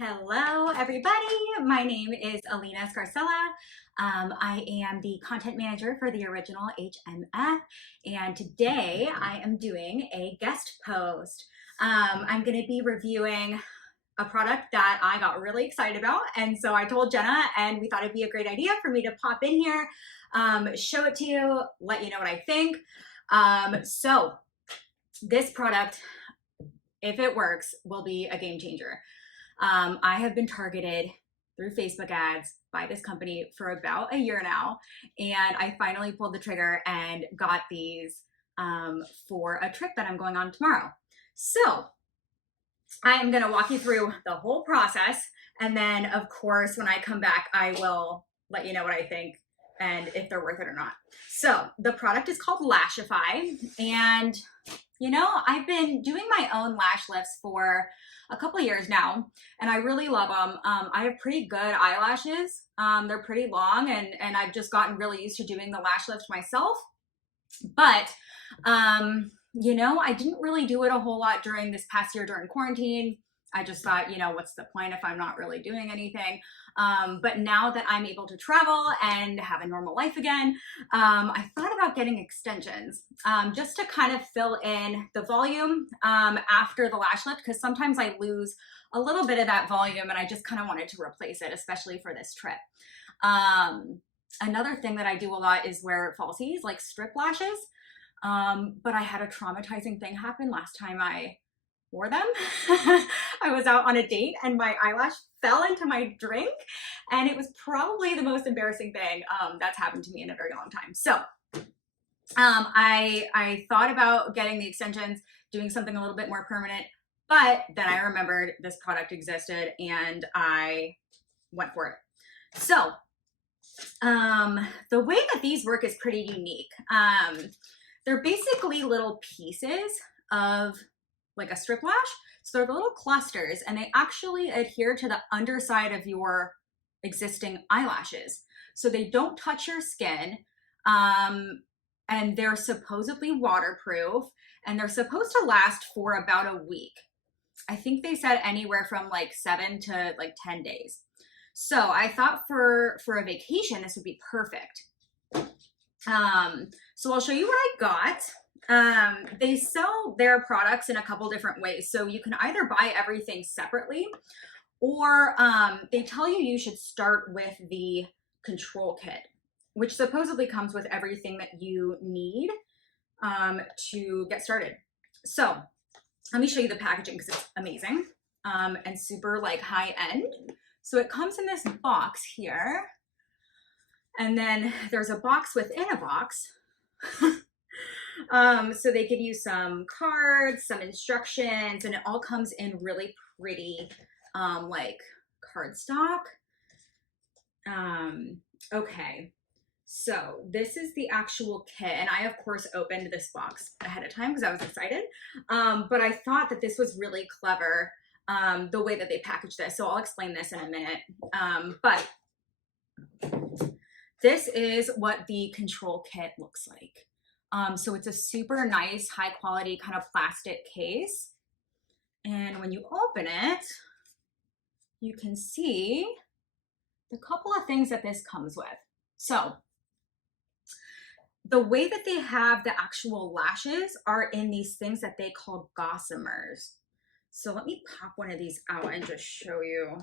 Hello, everybody. My name is Alina. I am the content manager for the original HMF, and today I am doing a guest post. I'm going to be reviewing a product that I got really excited about, and so I told Jenna, and we thought it'd be a great idea for me to pop in here, show it to you, let you know what I think. So this product, if it works, will be a game changer. I have been targeted through Facebook ads by this company for about a year now, and I finally pulled the trigger and got these for a trip that I'm going on tomorrow. So I am going to walk you through the whole process, and then of course when I come back I will let you know what I think and if they're worth it or not. So the product is called Lashify, and you know, I've been doing my own lash lifts for a couple of years now, and I really love them. I have pretty good eyelashes. They're pretty long, and I've just gotten really used to doing the lash lift myself. But, you know, I didn't really do it a whole lot during this past year during quarantine. I just thought, you know, what's the point if I'm not really doing anything? But now that I'm able to travel and have a normal life again, I thought about getting extensions just to kind of fill in the volume after the lash lift, because sometimes I lose a little bit of that volume and I just kind of wanted to replace it, especially for this trip. Another thing that I do a lot is wear falsies, like strip lashes. But I had a traumatizing thing happen last time I wore them. I was out on a date and my eyelash fell into my drink, and it was probably the most embarrassing thing that's happened to me in a very long time. So I thought about getting the extensions, doing something a little bit more permanent, but then I remembered this product existed and I went for it. So the way that these work is pretty unique. They're basically little pieces of like a strip lash. So they're little clusters, and they actually adhere to the underside of your existing eyelashes. So they don't touch your skin, and they're supposedly waterproof, and they're supposed to last for about a week. I think they said anywhere from like 7 to like 10 days. So I thought for a vacation, this would be perfect. So I'll show you what I got. They sell their products in a couple different ways. So you can either buy everything separately, or they tell you should start with the control kit, which supposedly comes with everything that you need to get started. So let me show you the packaging because it's amazing and super like high end. So it comes in this box here, and then there's a box within a box. So they give you some cards, some instructions, and it all comes in really pretty, like cardstock. Okay, so this is the actual kit, and I of course opened this box ahead of time because I was excited. But I thought that this was really clever, the way that they packaged this. So I'll explain this in a minute. But this is what the control kit looks like. So it's a super nice, high quality kind of plastic case. And when you open it, you can see the couple of things that this comes with. So the way that they have the actual lashes are in these things that they call Gossamers. So let me pop one of these out and just show you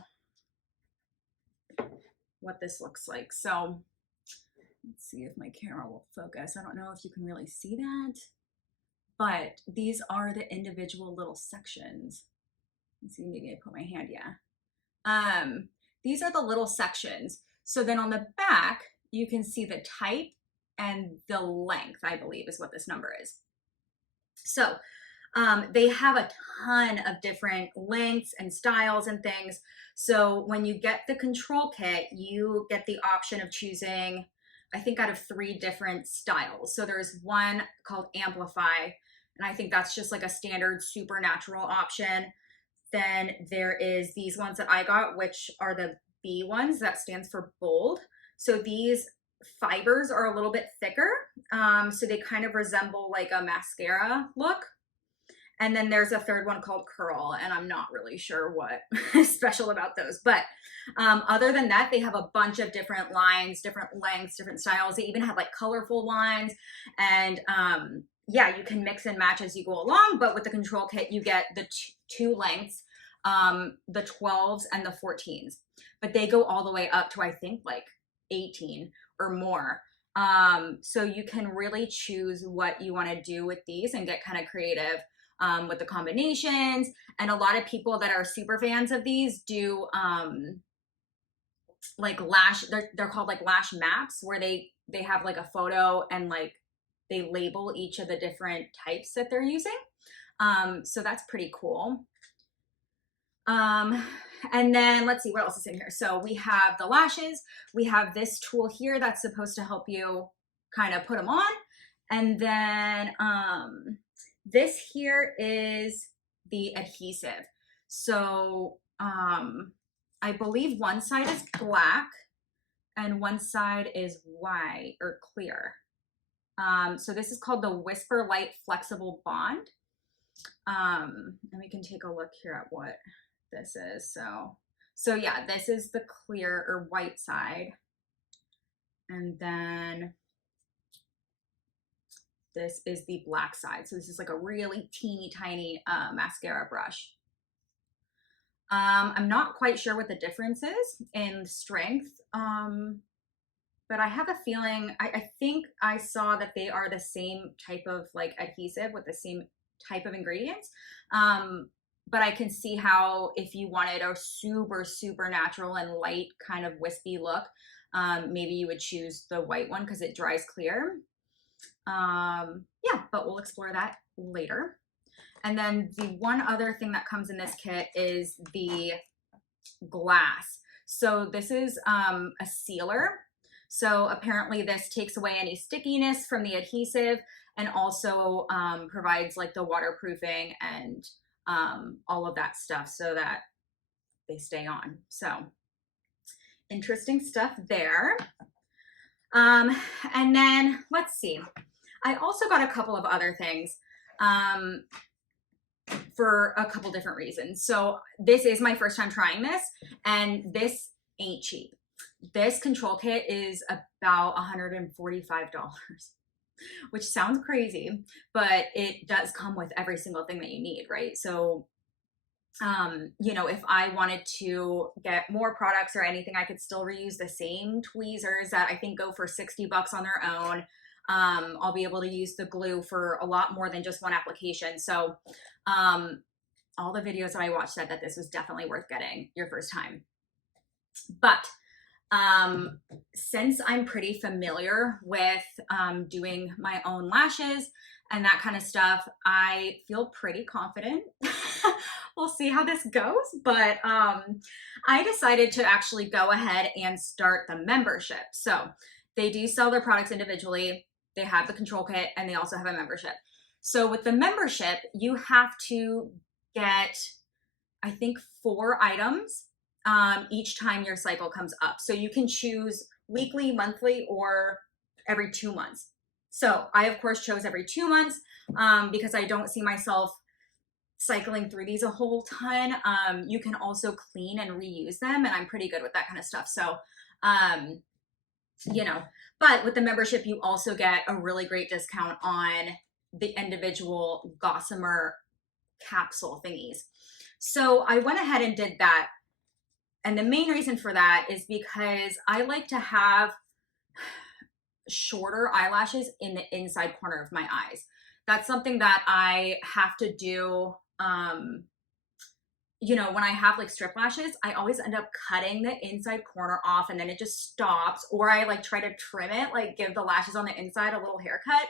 what this looks like. So let's see if my camera will focus. I don't know if you can really see that, but these are the individual little sections. Let's see, maybe I put my hand, yeah. These are the little sections. So then on the back, you can see the type and the length, I believe is what this number is. So they have a ton of different lengths and styles and things. So when you get the control kit, you get the option of choosing, I think, out of 3 different styles. So there's one called Amplify, and I think that's just like a standard supernatural option. Then there is these ones that I got, which are the B ones, that stands for bold. So these fibers are a little bit thicker, so they kind of resemble like a mascara look. And then there's a third one called curl, and I'm not really sure what is special about those. But other than that, they have a bunch of different lines, different lengths, different styles. They even have like colorful ones. And yeah, you can mix and match as you go along. But with the control kit, you get the two lengths, the 12s and the 14s. But they go all the way up to, I think, like 18 or more. So you can really choose what you want to do with these and get kind of creative with the combinations. And a lot of people that are super fans of these do like lash, they're called like lash maps, where they have like a photo and like they label each of the different types that they're using. So that's pretty cool. And then let's see what else is in here. So we have the lashes. We have this tool here that's supposed to help you kind of put them on. And then this here is the adhesive. So I believe one side is black and one side is white or clear. So this is called the Whisper Light Flexible Bond. And we can take a look here at what this is. So yeah, this is the clear or white side. And then this is the black side. So this is like a really teeny tiny mascara brush. I'm not quite sure what the difference is in strength, but I have a feeling, I think I saw that they are the same type of like adhesive with the same type of ingredients. But I can see how if you wanted a super natural and light kind of wispy look, maybe you would choose the white one because it dries clear. Yeah, but we'll explore that later. And then the one other thing that comes in this kit is the glass. So this is a sealer. So apparently this takes away any stickiness from the adhesive and also provides like the waterproofing and all of that stuff so that they stay on. So interesting stuff there. And then let's see. I also got a couple of other things for a couple different reasons. So this is my first time trying this, and this ain't cheap. This control kit is about $145, which sounds crazy, but it does come with every single thing that you need, right? So, you know, if I wanted to get more products or anything, I could still reuse the same tweezers that I think go for $60 on their own. I'll be able to use the glue for a lot more than just one application. So, all the videos that I watched said that this was definitely worth getting your first time. But since I'm pretty familiar with doing my own lashes and that kind of stuff, I feel pretty confident. We'll see how this goes, but I decided to actually go ahead and start the membership. So they do sell their products individually. They have the control kit and they also have a membership. So with the membership, you have to get, I think, 4 items each time your cycle comes up. So you can choose weekly, monthly, or every 2 months. So I, of course, chose every 2 months because I don't see myself cycling through these a whole ton. You can also clean and reuse them, and I'm pretty good with that kind of stuff. So, you know, but with the membership, you also get a really great discount on the individual Gossamer capsule thingies. So I went ahead and did that. And the main reason for that is because I like to have shorter eyelashes in the inside corner of my eyes. That's something that I have to do. You know, when I have like strip lashes, I always end up cutting the inside corner off and then it just stops, or I like try to trim it, like give the lashes on the inside a little haircut.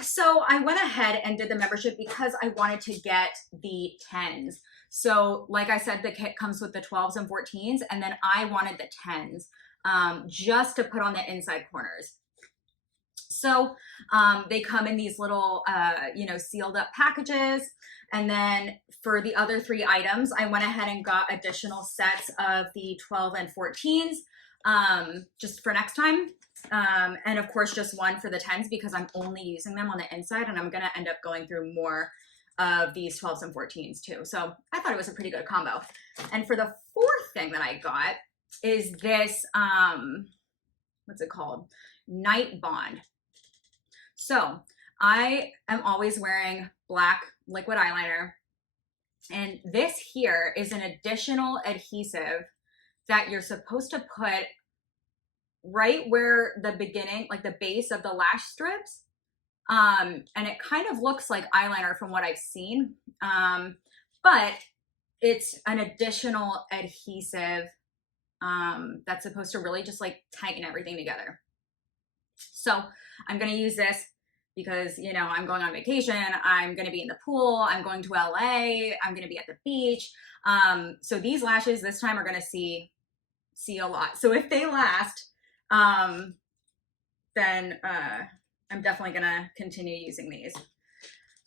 So I went ahead and did the membership because I wanted to get the 10s. So like I said, the kit comes with the 12s and 14s, and then I wanted the 10s just to put on the inside corners. So they come in these little, you know, sealed up packages. And then for the other 3 items, I went ahead and got additional sets of the 12 and 14s. just for next time. And of course, just one for the 10s because I'm only using them on the inside, and I'm going to end up going through more of these 12s and 14s too. So I thought it was a pretty good combo. And for the fourth thing that I got is this, what's it called? Night Bond. So I am always wearing black liquid eyeliner, and this here is an additional adhesive that you're supposed to put right where the beginning, like the base of the lash strips. And it kind of looks like eyeliner from what I've seen. But it's an additional adhesive that's supposed to really just like tighten everything together. So I'm going to use this because, you know, I'm going on vacation. I'm going to be in the pool. I'm going to LA. I'm going to be at the beach. So these lashes this time are going to see a lot. So if they last, then I'm definitely going to continue using these.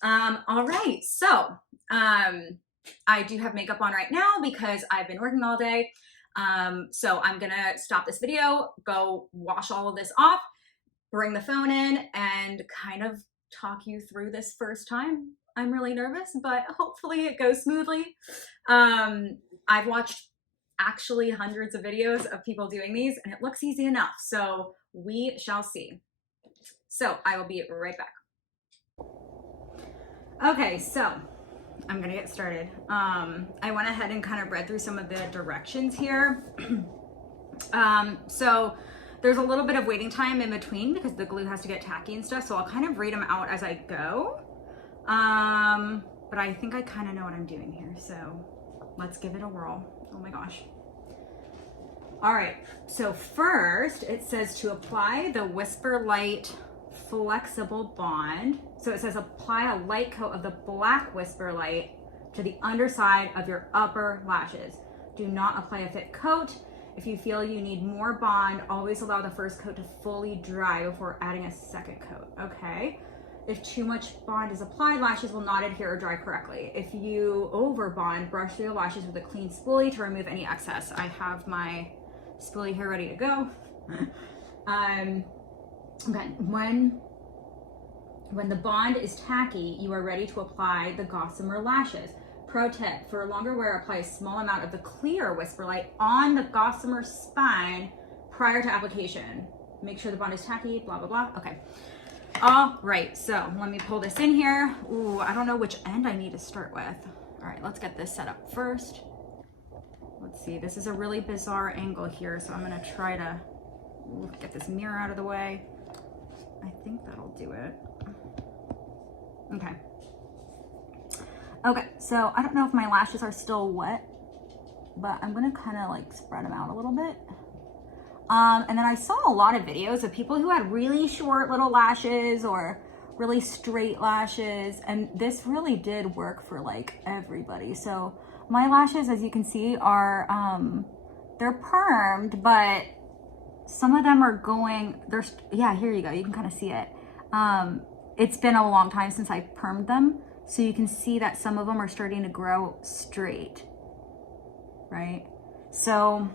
All right. So I do have makeup on right now because I've been working all day. So I'm going to stop this video, go wash all of this off, bring the phone in, and kind of talk you through this first time. I'm really nervous, but hopefully it goes smoothly. I've watched actually hundreds of videos of people doing these, and it looks easy enough. So we shall see. So I will be right back. Okay, so I'm gonna get started. I went ahead and kind of read through some of the directions here. So there's a little bit of waiting time in between because the glue has to get tacky and stuff. So I'll kind of read them out as I go. But I think I kind of know what I'm doing here. So let's give it a whirl. Oh my gosh. All right, so first it says to apply the Whisper Light Flexible Bond. So it says apply a light coat of the black Whisper Light to the underside of your upper lashes. Do not apply a thick coat. If you feel you need more bond, always allow the first coat to fully dry before adding a second coat. Okay. If too much bond is applied, lashes will not adhere or dry correctly. If you over bond, brush through the lashes with a clean spoolie to remove any excess. I have my spoolie here ready to go. Okay, when the bond is tacky, you are ready to apply the Gossamer lashes. Pro tip, for longer wear, apply a small amount of the clear Whisper Light on the Gossamer spine prior to application. Make sure the bond is tacky, blah, blah, blah. Okay. All right, so let me pull this in here. Ooh, I don't know which end I need to start with. All right, let's get this set up first. Let's see, this is a really bizarre angle here, so I'm gonna try to get this mirror out of the way. I think that'll do it. Okay. Okay, so I don't know if my lashes are still wet, but I'm gonna kind of like spread them out a little bit. And then I saw a lot of videos of people who had really short little lashes or really straight lashes, and this really did work for like everybody. So my lashes, as you can see, are they're permed, but some of them are going, yeah, here you go, you can kind of see it. It's been a long time since I permed them, so you can see that some of them are starting to grow straight, right? So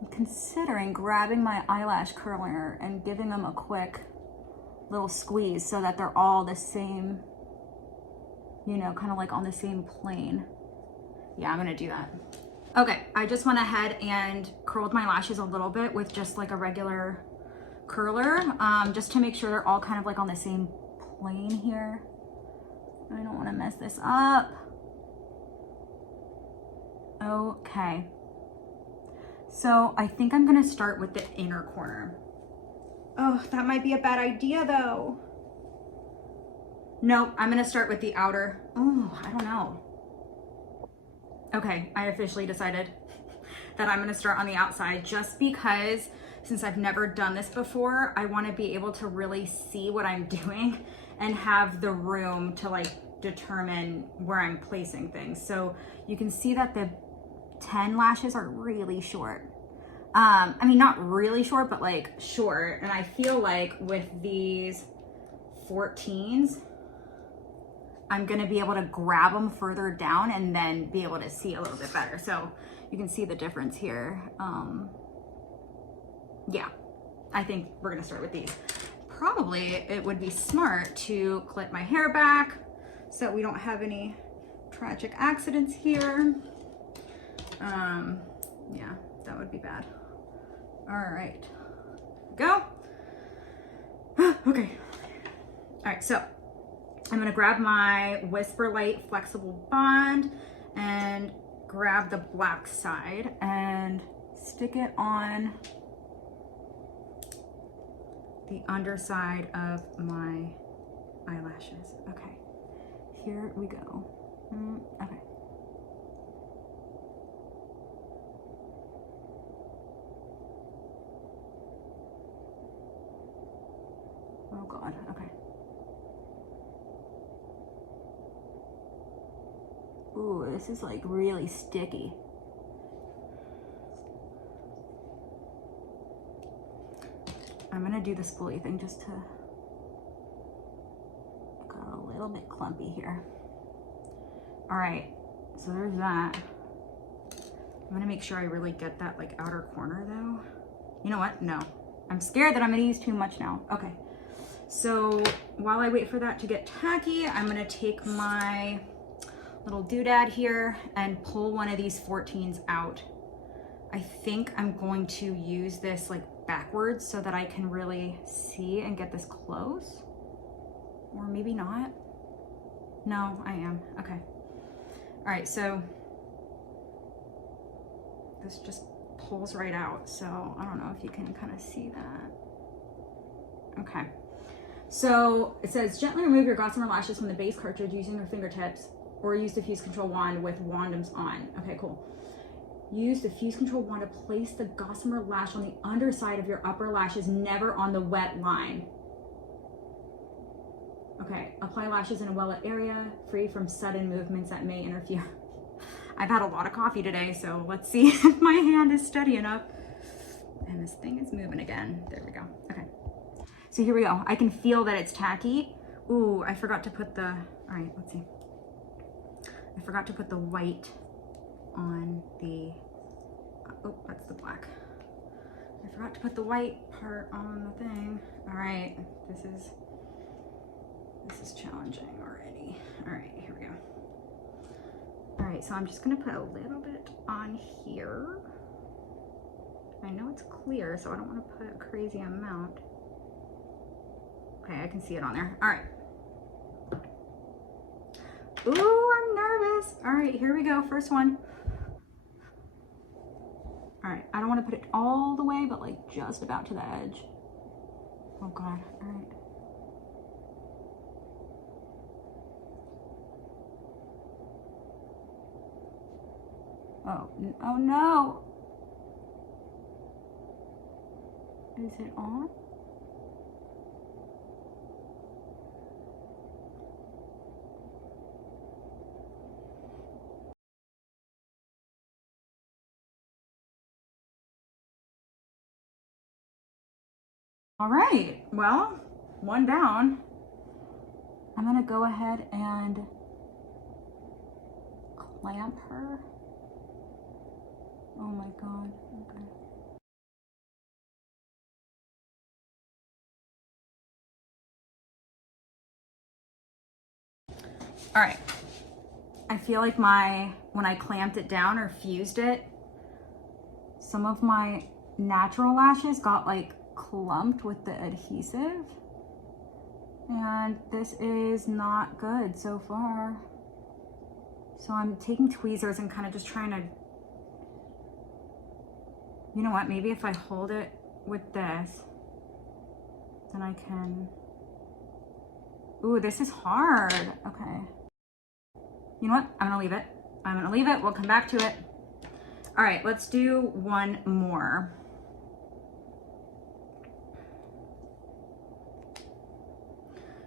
I'm considering grabbing my eyelash curler and giving them a quick little squeeze so that they're all the same, you know, kind of like on the same plane. Yeah, I'm gonna do that. Okay, I just went ahead and curled my lashes a little bit with just like a regular curler, just to make sure they're all kind of like on the same plane here. I don't want to mess this up. Okay. So I think I'm gonna start with the inner corner. Oh, that might be a bad idea though. No, I'm gonna start with the outer. Oh, I don't know. Okay, I officially decided that I'm gonna start on the outside just because since I've never done this before, I wanna be able to really see what I'm doing and have the room to like determine where I'm placing things. So you can see that the 10 lashes are really short. I mean, not really short, but like short. And I feel like with these 14s, I'm gonna be able to grab them further down and then be able to see a little bit better. So you can see the difference here. yeah, I think we're gonna start with these. Probably it would be smart to clip my hair back so we don't have any tragic accidents here. Yeah, that would be bad. All right, go. Okay. All right, so I'm gonna grab my Whisper Light Flexible Bond and grab the black side and stick it on the underside of my eyelashes. Okay, here we go. Okay. Oh God, okay. Ooh, this is like really sticky. I'm gonna do the spoolie thing just to, got a little bit clumpy here. All right, so there's that. I'm gonna make sure I really get that like outer corner though. You know what? No, I'm scared that I'm gonna use too much now. Okay, so while I wait for that to get tacky, I'm gonna take my little doodad here and pull one of these 14s out. I think I'm going to use this like backwards so that I can really see and get this close. Or maybe not. No, I am. Okay. All right, so this just pulls right out. So I don't know if you can kind of see that. Okay. So it says gently remove your Gossamer lashes from the base cartridge using your fingertips or use the fuse control wand with wandums on. Okay, cool. Use the fuse control wand to place the Gossamer lash on the underside of your upper lashes, never on the wet line. Okay, apply lashes in a well-lit area, free from sudden movements that may interfere. I've had a lot of coffee today, so let's see if my hand is steady enough. And this thing is moving again. There we go. Okay. So here we go. I can feel that it's tacky. Ooh, I forgot to put the, all right, let's see. I forgot to put the white on the, oh, that's the black. I forgot to put the white part on the thing. All right, this is challenging already. All right, here we go. All right, so I'm just gonna put a little bit on here. I know it's clear, so I don't wanna put a crazy amount. Okay, I can see it on there. All right. Ooh, I'm nervous. All right, here we go, first one. All right, I don't wanna put it all the way, but like just about to the edge. Oh God, all right. Oh no. Is it on? All right, well, one down. I'm gonna go ahead and clamp her. Oh my God, okay. All right, I feel like when I clamped it down or fused it, some of my natural lashes got like clumped with the adhesive. And this is not good so far. So I'm taking tweezers and kind of just trying to, you know what, maybe if I hold it with this, then I can, ooh, this is hard, okay. You know what, I'm gonna leave it. I'm gonna leave it, we'll come back to it. All right, let's do one more.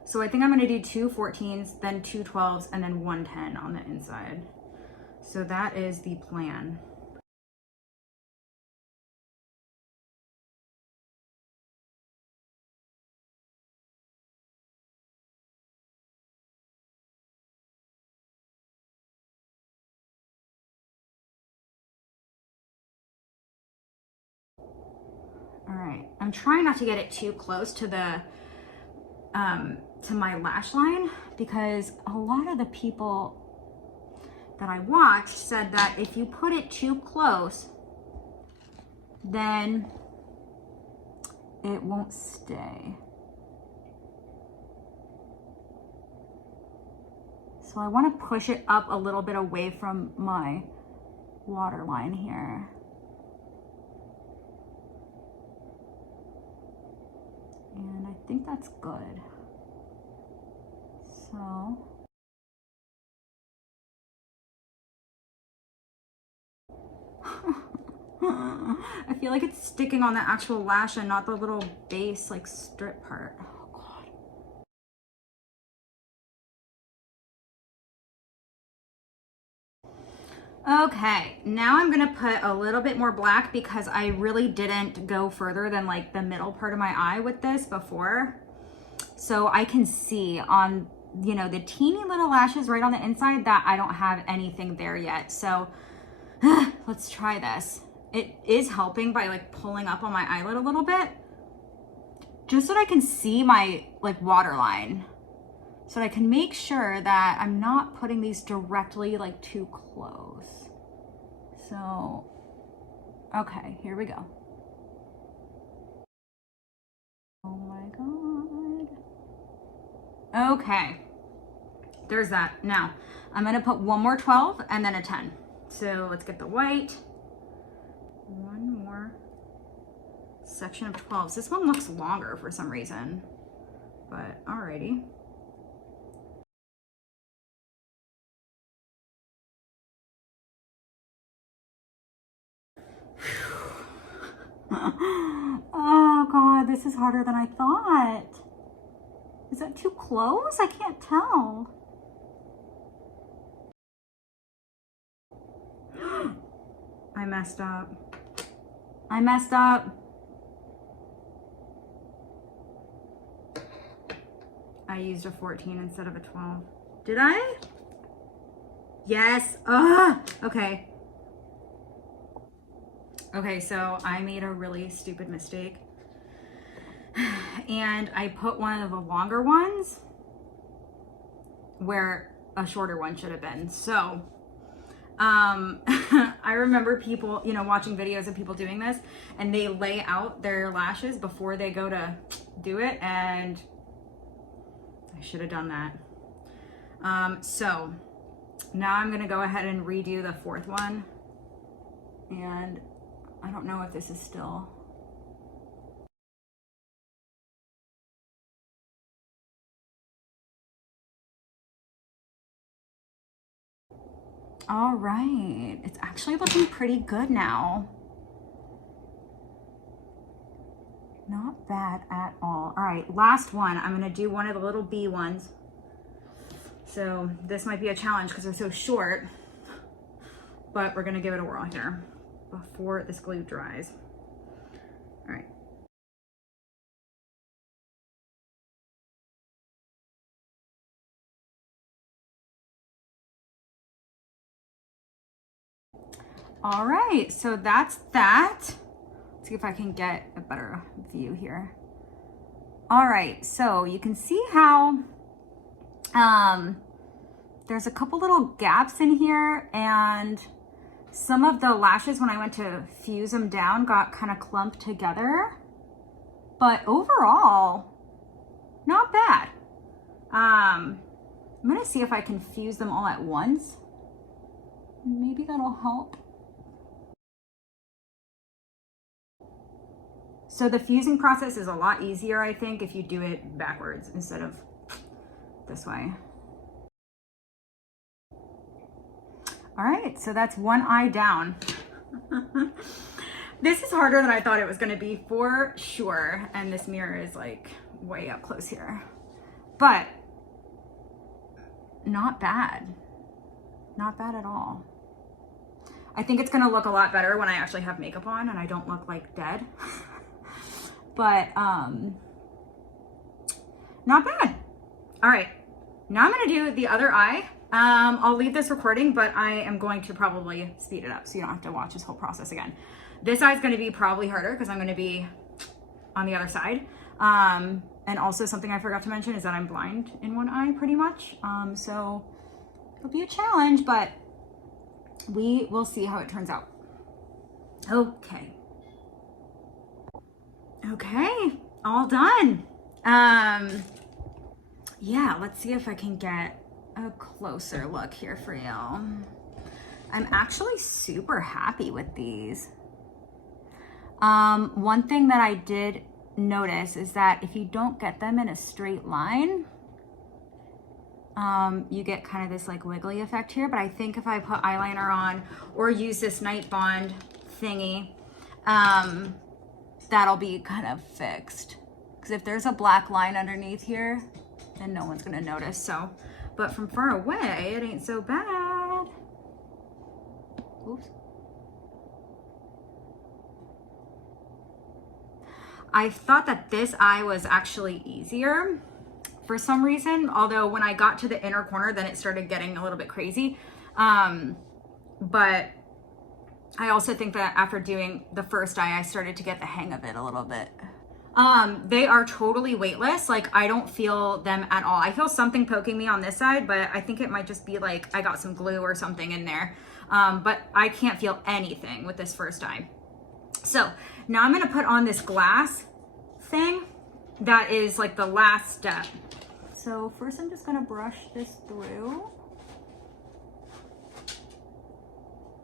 So I think I'm gonna do 2 14s, then 2 12s, and then 1 10 on the inside. So that is the plan. All right, I'm trying not to get it too close to the to my lash line, because a lot of the people that I watched said that if you put it too close, then it won't stay. So I want to push it up a little bit away from my waterline here. And I think that's good. So I feel like it's sticking on the actual lash and not the little base like strip part. Oh God. Okay, now I'm gonna put a little bit more black because I really didn't go further than like the middle part of my eye with this before. So I can see on, you know, the teeny little lashes right on the inside that I don't have anything there yet. So let's try this. It is helping by like pulling up on my eyelid a little bit, just so that I can see my like waterline, so that I can make sure that I'm not putting these directly like too close. So, okay, here we go. Oh my God. Okay, there's that. Now, I'm gonna put one more 12 and then a 10. So let's get the white. One more section of 12s. This one looks longer for some reason, but alrighty. Oh God, this is harder than I thought. Is that too close? I can't tell. I messed up. I messed up. I used a 14 instead of a 12. Did I? Yes. Okay. Okay, so I made a really stupid mistake. And I put one of the longer ones where a shorter one should have been. So I remember people, you know, watching videos of people doing this, and they lay out their lashes before they go to do it, and I should have done that. So now I'm gonna go ahead and redo the fourth one, and I don't know if this is still. All right, it's actually looking pretty good now. Not bad at all. All right, last one. I'm gonna do one of the little bee ones. So this might be a challenge because they're so short, but we're gonna give it a whirl here before this glue dries. All right. All right, so that's that. Let's see if I can get a better view here. All right, so you can see how there's a couple little gaps in here, and some of the lashes, when I went to fuse them down, got kind of clumped together. But overall, not bad. I'm gonna see if I can fuse them all at once. Maybe that'll help. So the fusing process is a lot easier, I think, if you do it backwards instead of this way. All right, so that's one eye down. This is harder than I thought it was gonna be for sure. And this mirror is like way up close here, but not bad. Not bad at all. I think it's gonna look a lot better when I actually have makeup on and I don't look like dead. But not bad. All right, now I'm gonna do the other eye. I'll leave this recording, but I am going to probably speed it up so you don't have to watch this whole process again. This eye is gonna be probably harder because I'm gonna be on the other side. And also something I forgot to mention is that I'm blind in one eye pretty much. So it'll be a challenge, but we will see how it turns out. Okay. Okay, all done. Yeah, let's see if I can get a closer look here for you. I'm actually super happy with these. One thing that I did notice is that if you don't get them in a straight line, you get kind of this like wiggly effect here. But I think if I put eyeliner on or use this Night Bond thingy, that'll be kind of fixed. Because if there's a black line underneath here, then no one's gonna notice. So, but from far away, it ain't so bad. Oops. I thought that this eye was actually easier for some reason, although when I got to the inner corner, then it started getting a little bit crazy. But I also think that after doing the first eye, I started to get the hang of it a little bit. They are totally weightless. Like, I don't feel them at all. I feel something poking me on this side, but I think it might just be like I got some glue or something in there. But I can't feel anything with this first eye. So now I'm gonna put on this glass thing that is like the last step. So first I'm just gonna brush this through.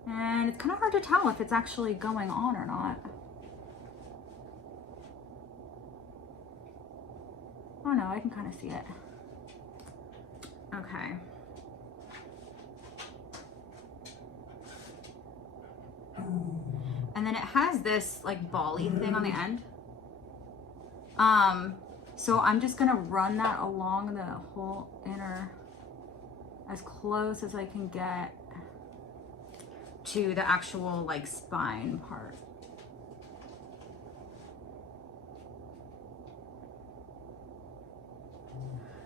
And it's kind of hard to tell if it's actually going on or not. Oh no, I can kind of see it. Okay. And then it has this like ball-y thing on the end. So I'm just gonna run that along the whole inner, as close as I can get to the actual like spine part.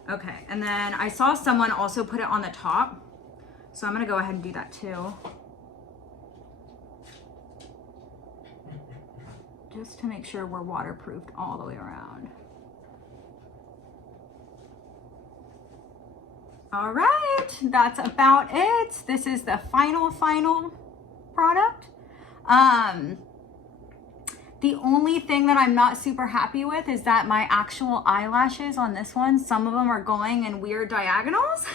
Okay, and then I saw someone also put it on the top, so I'm gonna go ahead and do that too. Just to make sure we're waterproofed all the way around. All right, that's about it. This is the final product. The only thing that I'm not super happy with is that my actual eyelashes on this one, some of them are going in weird diagonals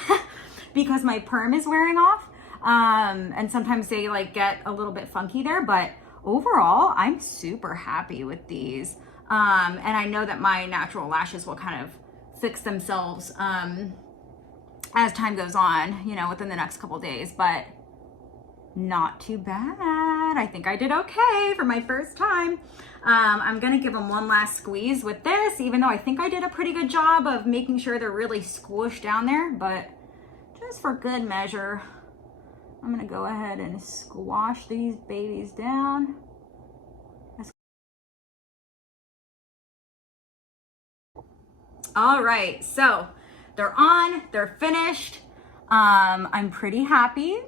because my perm is wearing off. And sometimes they like get a little bit funky there, but overall, I'm super happy with these. And I know that my natural lashes will kind of fix themselves as time goes on, you know, within the next couple days, but not too bad. I think I did okay for my first time. I'm gonna give them one last squeeze with this, even though I think I did a pretty good job of making sure they're really squished down there, but just for good measure, I'm gonna go ahead and squash these babies down. All right, so they're on, they're finished. I'm pretty happy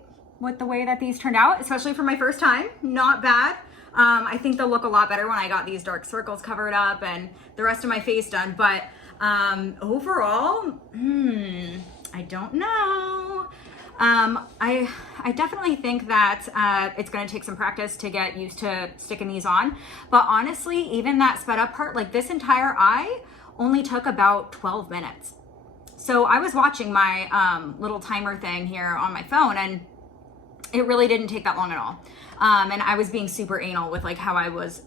with the way that these turned out, especially for my first time. Not bad. I think they'll look a lot better when I got these dark circles covered up and the rest of my face done. But overall, I don't know. I definitely think that it's going to take some practice to get used to sticking these on. But honestly, even that sped up part, like this entire eye only took about 12 minutes. So I was watching my little timer thing here on my phone, and it really didn't take that long at all. And I was being super anal with like how I was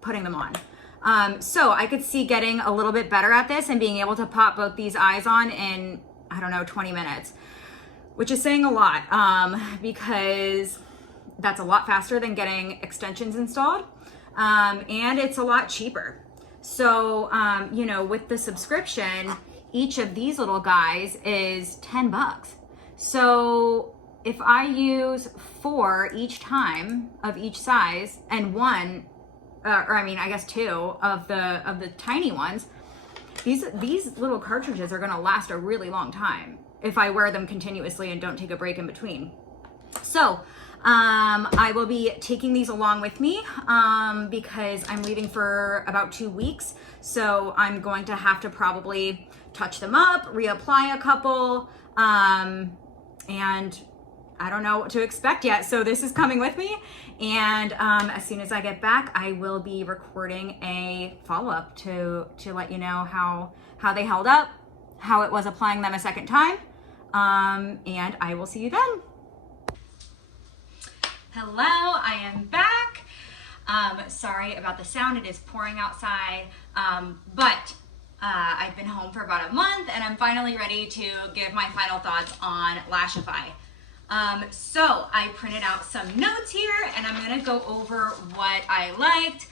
putting them on. So I could see getting a little bit better at this and being able to pop both these eyes on in, I don't know, 20 minutes, which is saying a lot because that's a lot faster than getting extensions installed. And it's a lot cheaper. So, you know, with the subscription, each of these little guys is 10 bucks. So if I use 4 each time of each size and one, or I mean, I guess 2 of the tiny ones, these little cartridges are gonna last a really long time if I wear them continuously and don't take a break in between. So I will be taking these along with me because I'm leaving for about 2 weeks. So I'm going to have to probably touch them up, reapply a couple, and I don't know what to expect yet. So this is coming with me. And as soon as I get back, I will be recording a follow-up to let you know how they held up, how it was applying them a second time. And I will see you then. Hello, I am back. Sorry about the sound, it is pouring outside, but I've been home for about a month and I'm finally ready to give my final thoughts on Lashify. So I printed out some notes here and I'm gonna go over what I liked,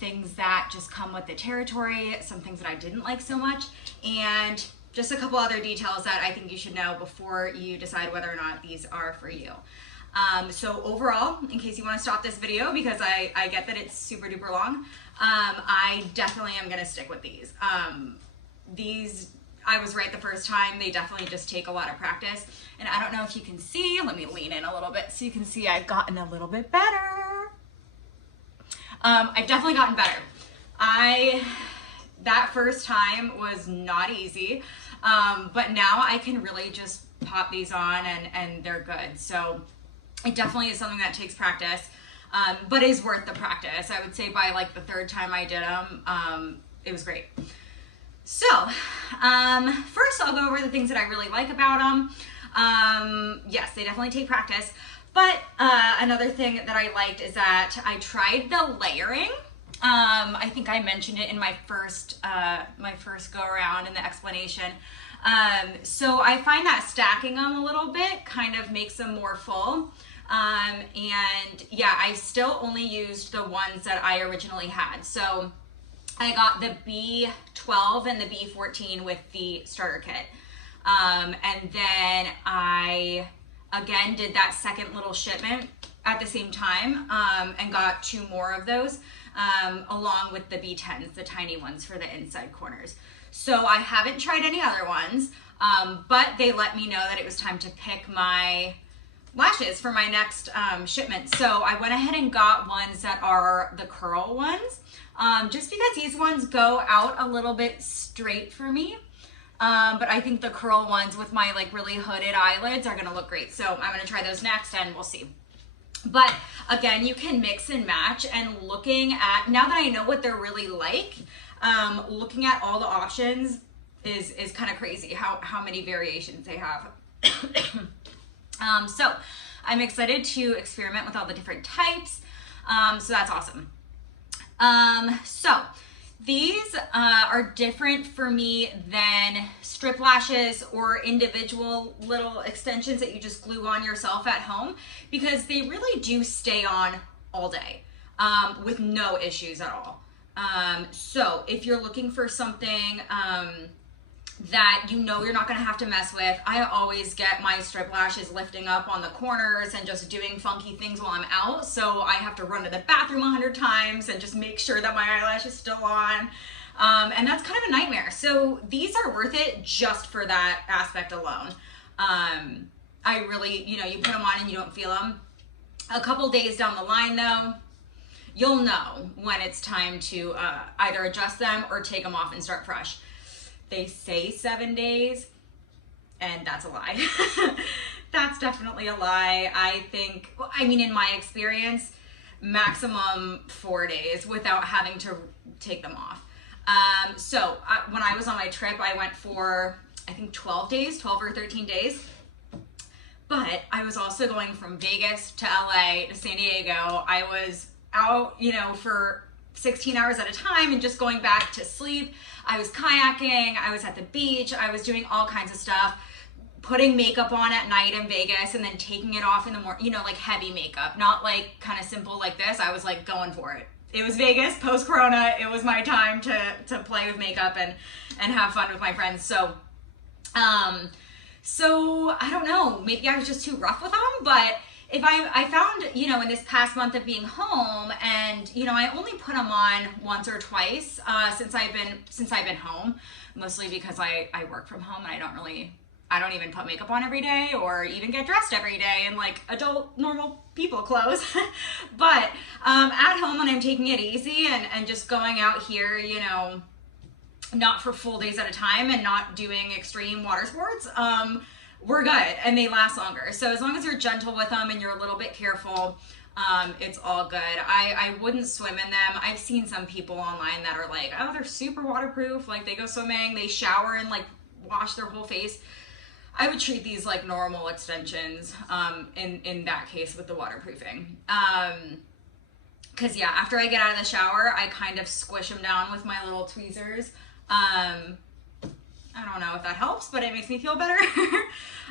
things that just come with the territory, some things that I didn't like so much, and just a couple other details that I think you should know before you decide whether or not these are for you. So overall, in case you want to stop this video, because I get that it's super duper long, I definitely am going to stick with these. These, I was right the first time, they definitely just take a lot of practice. And I don't know if you can see, let me lean in a little bit so you can see I've gotten a little bit better. I've definitely gotten better. That first time was not easy, but now I can really just pop these on and they're good. So it definitely is something that takes practice, but is worth the practice. I would say by like the third time I did them, it was great. So first I'll go over the things that I really like about them. Yes, they definitely take practice, but another thing that I liked is that I tried the layering. I think I mentioned it in my first go around in the explanation. So I find that stacking them a little bit kind of makes them more full. And yeah, I still only used the ones that I originally had. So I got the B12 and the B14 with the starter kit. And then I again did that second little shipment at the same time, and got 2 more of those, along with the B10s, the tiny ones for the inside corners. So I haven't tried any other ones, but they let me know that it was time to pick my lashes for my next shipment. So I went ahead and got ones that are the curl ones, just because these ones go out a little bit straight for me. But I think the curl ones with my like really hooded eyelids are gonna look great. So I'm gonna try those next and we'll see. But again, you can mix and match, and looking at, now that I know what they're really like, looking at all the options is kind of crazy how many variations they have. So I'm excited to experiment with all the different types. So that's awesome. So these are different for me than strip lashes or individual little extensions that you just glue on yourself at home, because they really do stay on all day with no issues at all. So if you're looking for something that you know you're not gonna have to mess with, I always get my strip lashes lifting up on the corners and just doing funky things while I'm out. So I have to run to the bathroom 100 times and just make sure that my eyelash is still on. And that's kind of a nightmare. So these are worth it just for that aspect alone. I really, you put them on and you don't feel them. A couple days down the line though, you'll know when it's time to either adjust them or take them off and start fresh. They say 7 days, and that's a lie. That's definitely a lie. I think, in my experience, maximum 4 days without having to take them off. So when I was on my trip, I went for, I think 12 or 13 days. But I was also going from Vegas to LA to San Diego. I was out, for 16 hours at a time and just going back to sleep. I was kayaking, I was at the beach, I was doing all kinds of stuff, putting makeup on at night in Vegas and then taking it off in the morning, like heavy makeup, not like kind of simple like this. I was like going for it. It was Vegas, post-corona, it was my time to play with makeup and have fun with my friends. So I don't know, maybe I was just too rough with them, but if I found, in this past month of being home, and I only put them on once or twice since I've been home, mostly because I work from home and I don't really I don't even put makeup on every day or even get dressed every day in like adult normal people clothes. But at home when I'm taking it easy and just going out here, you know, not for full days at a time and not doing extreme water sports, we're good and they last longer. So as long as you're gentle with them and you're a little bit careful, it's all good. I wouldn't swim in them. I've seen some people online that are like, oh, they're super waterproof. Like they go swimming, they shower and like wash their whole face. I would treat these like normal extensions in that case with the waterproofing. Cause yeah, after I get out of the shower, I kind of squish them down with my little tweezers. I don't know if that helps, but it makes me feel better.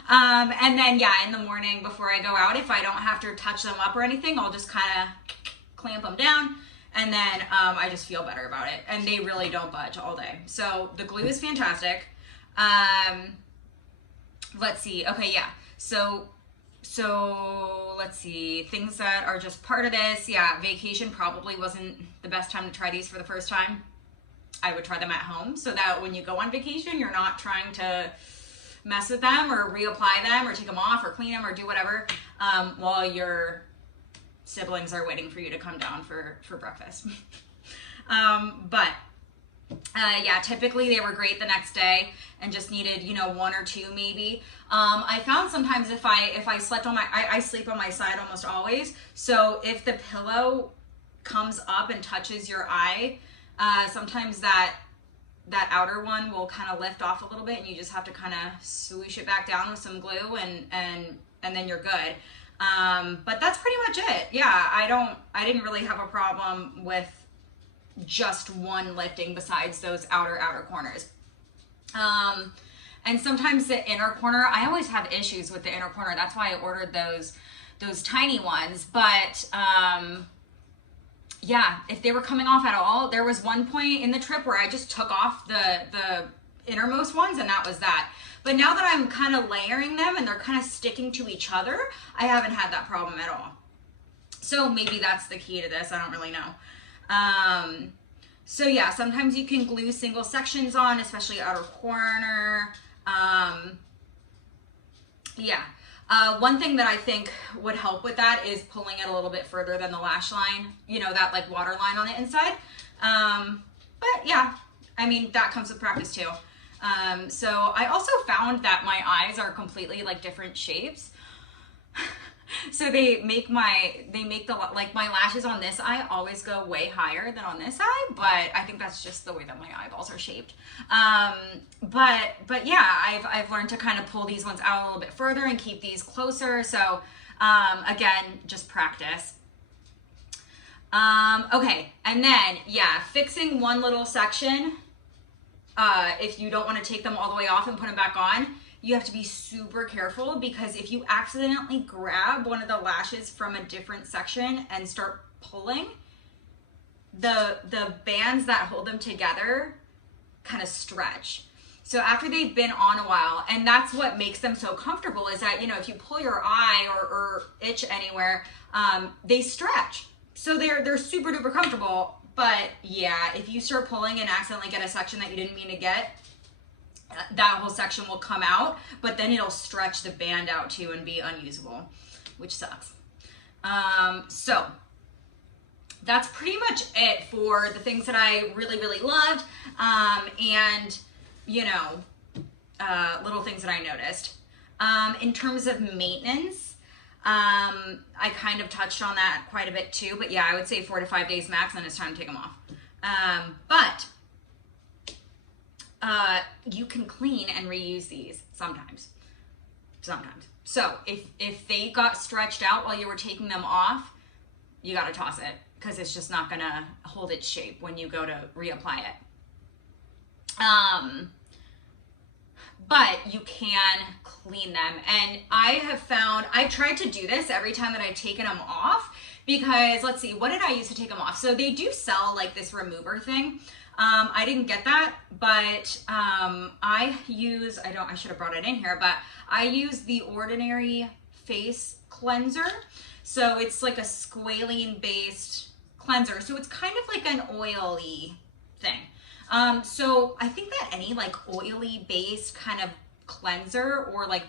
And then yeah, in the morning before I go out, if I don't have to touch them up or anything, I'll just kind of clamp them down. And then I just feel better about it. And they really don't budge all day. So the glue is fantastic. Let's see. Okay, yeah. So let's see. Things that are just part of this. Yeah, vacation probably wasn't the best time to try these for the first time. I would try them at home so that when you go on vacation, you're not trying to mess with them or reapply them or take them off or clean them or do whatever while your siblings are waiting for you to come down for breakfast. Yeah, typically they were great the next day and just needed, you know, one or two maybe. I found sometimes if I slept on I sleep on my side almost always. So if the pillow comes up and touches your eye, sometimes that outer one will kind of lift off a little bit and you just have to kind of swoosh it back down with some glue and then you're good. But that's pretty much it. Yeah, I didn't really have a problem with just one lifting besides those outer corners. And sometimes the inner corner, I always have issues with the inner corner. That's why I ordered those tiny ones. But yeah, if they were coming off at all, there was one point in the trip where I just took off the innermost ones and that was that. But now that I'm kind of layering them and they're kind of sticking to each other, I haven't had that problem at all. So maybe that's the key to this. I don't really know. So yeah, sometimes you can glue single sections on, especially outer corner. Yeah. One thing that I think would help with that is pulling it a little bit further than the lash line, you know, that like water line on the inside. But yeah, I mean, that comes with practice too. So I also found that my eyes are completely like different shapes. So they make my lashes on this eye always go way higher than on this eye, but I think that's just the way that my eyeballs are shaped. But yeah, I've learned to kind of pull these ones out a little bit further and keep these closer. So again, just practice. Okay, and then yeah, fixing one little section. If you don't want to take them all the way off and put them back on, you have to be super careful because if you accidentally grab one of the lashes from a different section and start pulling, the bands that hold them together kind of stretch. So after they've been on a while, and that's what makes them so comfortable is that, you know, if you pull your eye or itch anywhere, they stretch. So they're super duper comfortable. But yeah, if you start pulling and accidentally get a section that you didn't mean to get, that whole section will come out, but then it'll stretch the band out too and be unusable, which sucks. So that's pretty much it for the things that I really, really loved. And you know, little things that I noticed. In terms of maintenance, I kind of touched on that quite a bit too, but yeah, I would say 4 to 5 days max, and it's time to take them off. But you can clean and reuse these sometimes. So if they got stretched out while you were taking them off, you got to toss it because it's just not gonna hold its shape when you go to reapply it. But you can clean them. And I have found, I've tried to do this every time that I've taken them off because let's see, what did I use to take them off? So they do sell like this remover thing. I didn't get that, but I should have brought it in here, but I use the Ordinary Face Cleanser. So it's like a squalene based cleanser. So it's kind of like an oily thing. So I think that any like oily based kind of cleanser or like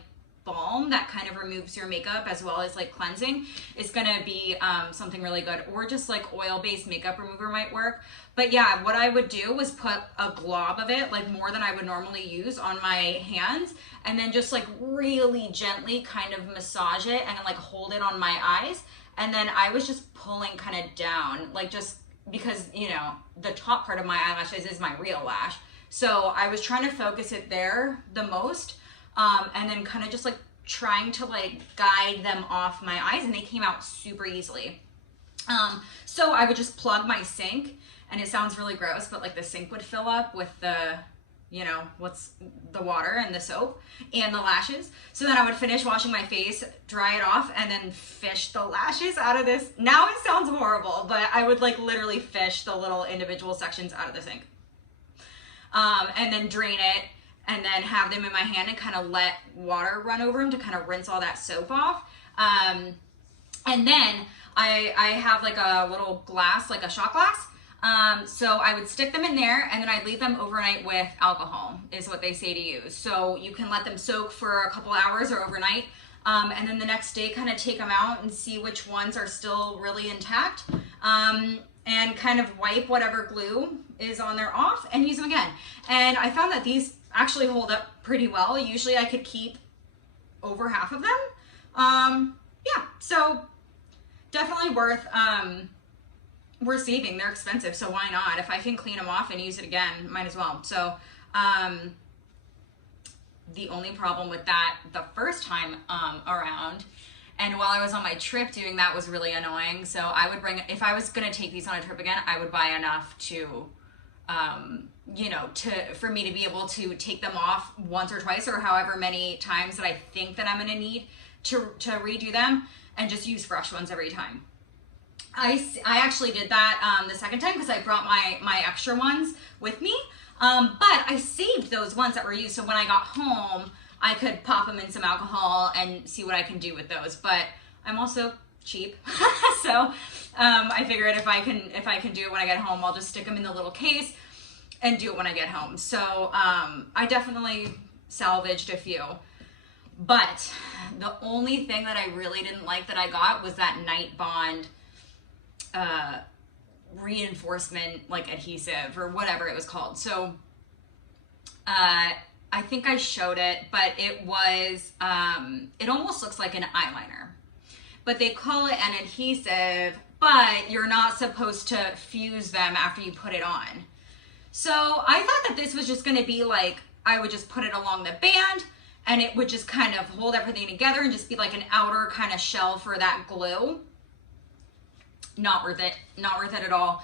balm that kind of removes your makeup as well as like cleansing is gonna be something really good, or just like oil-based makeup remover might work. But yeah, what I would do was put a glob of it, like more than I would normally use, on my hands, and then just like really gently kind of massage it and like hold it on my eyes. And then I was just pulling kind of down, like, just because, you know, the top part of my eyelashes is my real lash. So I was trying to focus it there the most, and then kind of just like trying to like guide them off my eyes, and they came out super easily. So I would just plug my sink, and it sounds really gross, but like the sink would fill up with the, you know, what's the water and the soap and the lashes. So then I would finish washing my face, dry it off, and then fish the lashes out of this. Now it sounds horrible, but I would like literally fish the little individual sections out of the sink. And then drain it, and then have them in my hand and kind of let water run over them to kind of rinse all that soap off. And then I have like a little glass, like a shot glass. So I would stick them in there, and then I'd leave them overnight with alcohol, is what they say to use. So you can let them soak for a couple hours or overnight, and then the next day kind of take them out and see which ones are still really intact, and kind of wipe whatever glue is on there off and use them again. And I found that these actually hold up pretty well. Usually I could keep over half of them. Yeah, so definitely worth saving. They're expensive, so why not? If I can clean them off and use it again, might as well. So the only problem with that the first time around, and while I was on my trip doing that, was really annoying. So I would bring, if I was gonna take these on a trip again, I would buy enough to you know, for me to be able to take them off once or twice, or however many times that I think that I'm gonna need to redo them, and just use fresh ones every time. I actually did that the second time because I brought my extra ones with me, but I saved those ones that were used, so when I got home I could pop them in some alcohol and see what I can do with those. But I'm also cheap, so I figured if I can do it when I get home, I'll just stick them in the little case and do it when I get home. So I definitely salvaged a few. But the only thing that I really didn't like that I got was that Night Bond reinforcement, like adhesive or whatever it was called. So I think I showed it, but it was it almost looks like an eyeliner, but they call it an adhesive, but you're not supposed to fuse them after you put it on. So I thought that this was just going to be like, I would just put it along the band and it would just kind of hold everything together and just be like an outer kind of shell for that glue. Not worth it. Not worth it at all.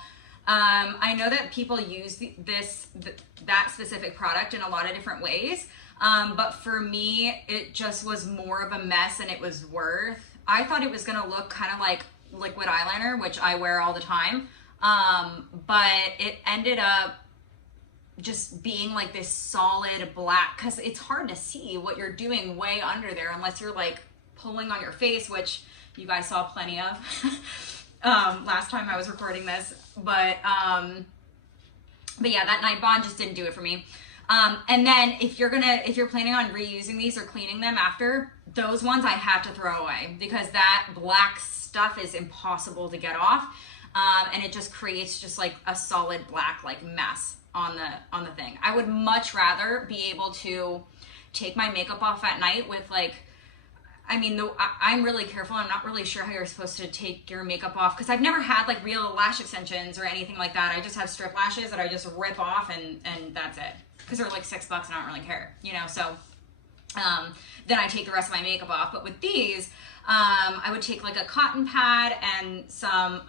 I know that people use that specific product in a lot of different ways, but for me, it just was more of a mess than it was worth. I thought it was going to look kind of like liquid eyeliner, which I wear all the time, but it ended up just being like this solid black, because it's hard to see what you're doing way under there unless you're like pulling on your face, which you guys saw plenty of last time I was recording this. But yeah, that Night Bond just didn't do it for me. And then if you're planning on reusing these or cleaning them after, those ones I have to throw away because that black stuff is impossible to get off. And it just creates just like a solid black like mess on the thing. I would much rather be able to take my makeup off at night with like, I mean, I'm really careful. I'm not really sure how you're supposed to take your makeup off because I've never had like real lash extensions or anything like that. I just have strip lashes that I just rip off and that's it. Because they're like $6 and I don't really care, you know? So then I take the rest of my makeup off. But with these, I would take like a cotton pad and some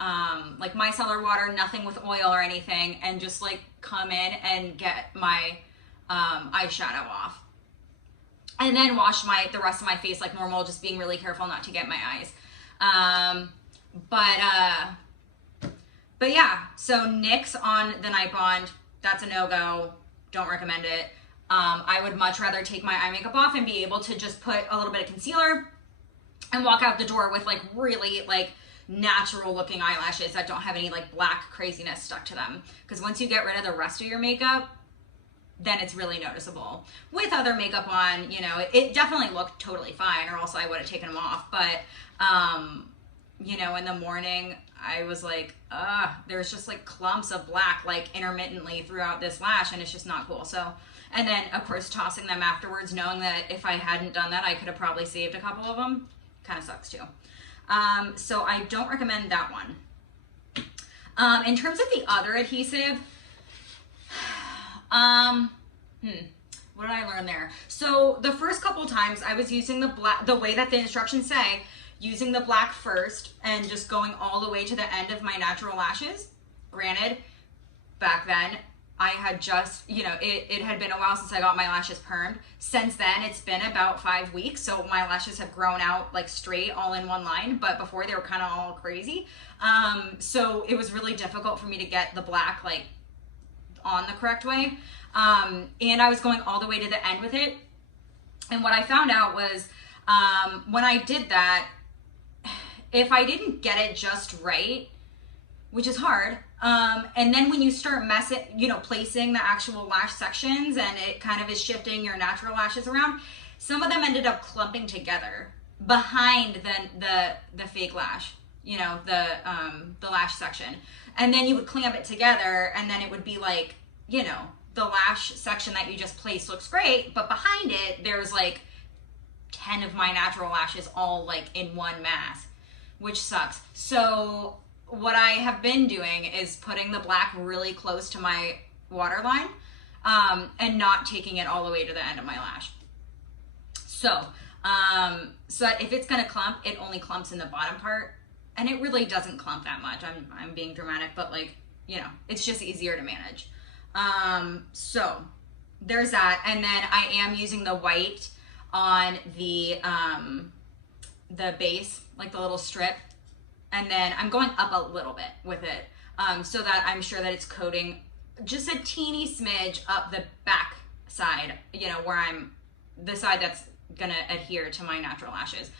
like micellar water, nothing with oil or anything, and just like come in and get my eyeshadow off. And then wash the rest of my face like normal, just being really careful not to get my eyes. But yeah, so NYX on the Night Bond, that's a no-go. Don't recommend it. I would much rather take my eye makeup off and be able to just put a little bit of concealer and walk out the door with like really like natural looking eyelashes that don't have any like black craziness stuck to them. Because once you get rid of the rest of your makeup, then it's really noticeable. With other makeup on, you know, it definitely looked totally fine, or else I would have taken them off. But, you know, in the morning, I was like, there's just like clumps of black, like intermittently throughout this lash, and it's just not cool. So, and then of course tossing them afterwards, knowing that if I hadn't done that, I could have probably saved a couple of them. Kind of sucks too. So I don't recommend that one. In terms of the other adhesive, what did I learn there? So the first couple times I was using the black, the way that the instructions say, using the black first and just going all the way to the end of my natural lashes. Granted, back then I had just, you know, it had been a while since I got my lashes permed. Since then, it's been about 5 weeks, so my lashes have grown out like straight, all in one line, but before they were kind of all crazy. So it was really difficult for me to get the black like on the correct way. And I was going all the way to the end with it. And what I found out was when I did that, if I didn't get it just right, which is hard, and then when you start placing the actual lash sections and it kind of is shifting your natural lashes around, some of them ended up clumping together behind the fake lash, you know, the lash section. And then you would clamp it together and then it would be like, you know, the lash section that you just placed looks great, but behind it, there's like 10 of my natural lashes all like in one mass, which sucks. So what I have been doing is putting the black really close to my waterline, and not taking it all the way to the end of my lash. So, so that if it's gonna clump, it only clumps in the bottom part, and it really doesn't clump that much. I'm being dramatic, but like, you know, it's just easier to manage. So there's that. And then I am using the white on the base, like the little strip. And then I'm going up a little bit with it, so that I'm sure that it's coating just a teeny smidge up the back side, you know, where I'm the side that's gonna adhere to my natural lashes.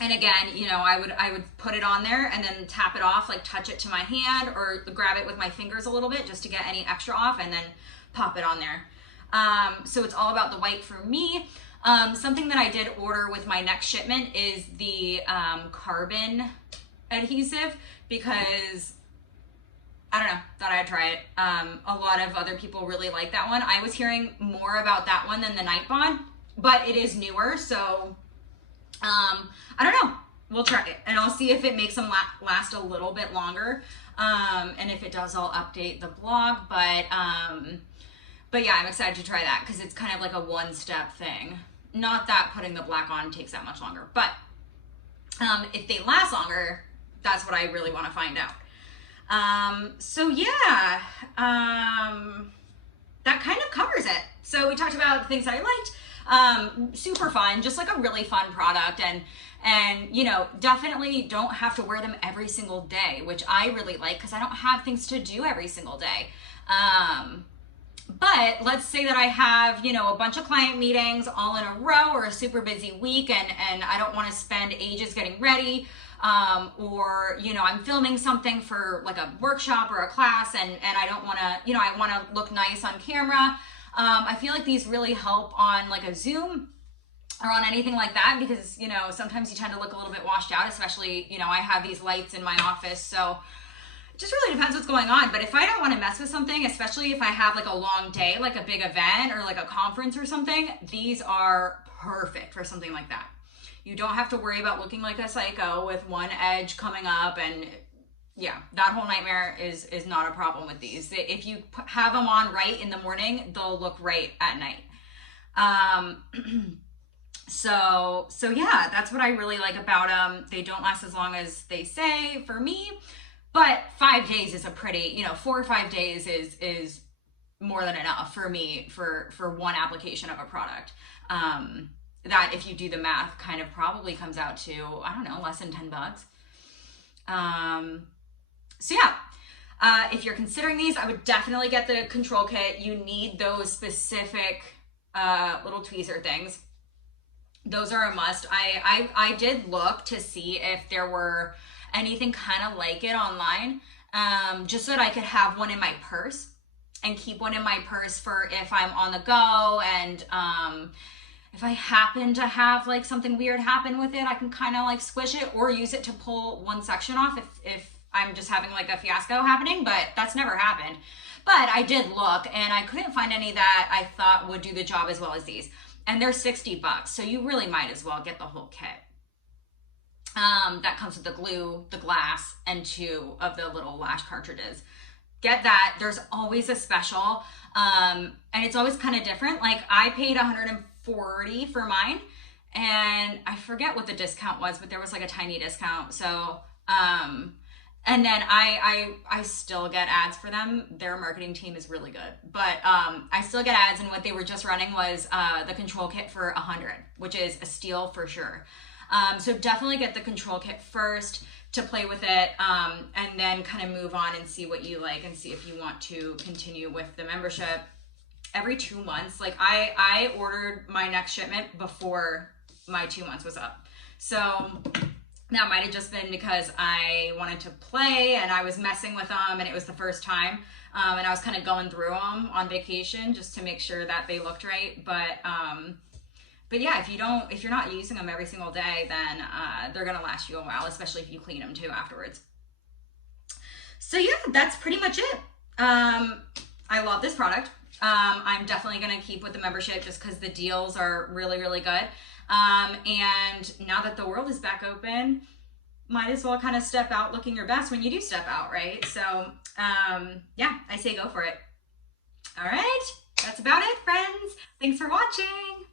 And again, you know, I would put it on there and then tap it off, like touch it to my hand or grab it with my fingers a little bit just to get any extra off, and then pop it on there. So it's all about the white for me. Something that I did order with my next shipment is the carbon adhesive, because I don't know, thought I'd try it. A lot of other people really like that one. I was hearing more about that one than the Night Bond, but it is newer, so I don't know. We'll try it, and I'll see if it makes them last a little bit longer. And if it does, I'll update the blog. But yeah, I'm excited to try that because it's kind of like a one-step thing. Not that putting the black on takes that much longer, but if they last longer, that's what I really want to find out. So yeah, that kind of covers it. So we talked about the things that I liked. Super fun, just like a really fun product, and you know, definitely don't have to wear them every single day, which I really like because I don't have things to do every single day. But let's say that I have, you know, a bunch of client meetings all in a row, or a super busy week, and I don't want to spend ages getting ready, or, you know, I'm filming something for like a workshop or a class, and I don't want to, you know, I want to look nice on camera. I feel like these really help on like a Zoom or on anything like that, because, you know, sometimes you tend to look a little bit washed out, especially, you know, I have these lights in my office, so just really depends what's going on. But if I don't want to mess with something, especially if I have like a long day, like a big event or like a conference or something, these are perfect for something like that. You don't have to worry about looking like a psycho with one edge coming up, and yeah, that whole nightmare is not a problem with these. If you have them on right in the morning, they'll look right at night. So yeah, that's what I really like about them. They don't last as long as they say for me. But 5 days is a pretty, you know, 4 or 5 days is more than enough for me for one application of a product. That, if you do the math, kind of probably comes out to, I don't know, less than $10. So yeah, if you're considering these, I would definitely get the control kit. You need those specific little tweezer things. Those are a must. I did look to see if there were anything kind of like it online, just so that I could have one in my purse. and keep one in my purse for if I'm on the go, and if I happen to have like something weird happen with it, I can kind of like squish it or use it to pull one section off if I'm just having like a fiasco happening, but that's never happened. But I did look and I couldn't find any that I thought would do the job as well as these. And they're $60, so you really might as well get the whole kit. That comes with the glue, the glass, and 2 of the little lash cartridges. Get that. There's always a special, and it's always kind of different. Like I paid $140 for mine, and I forget what the discount was, but there was like a tiny discount. So, and then I still get ads for them. Their marketing team is really good, but I still get ads, and what they were just running was the control kit for $100, which is a steal for sure. So definitely get the control kit first to play with it, and then kind of move on and see what you like and see if you want to continue with the membership. Every 2 months, like I ordered my next shipment before my 2 months was up. So that might have just been because I wanted to play and I was messing with them and it was the first time. And I was kind of going through them on vacation just to make sure that they looked right. But yeah, if you're not using them every single day, then they're gonna last you a while, especially if you clean them too afterwards. So yeah, that's pretty much it. I love this product. I'm definitely gonna keep with the membership just because the deals are really, really good. And now that the world is back open, might as well kind of step out looking your best when you do step out, right? So yeah, I say go for it. All right, that's about it, friends. Thanks for watching.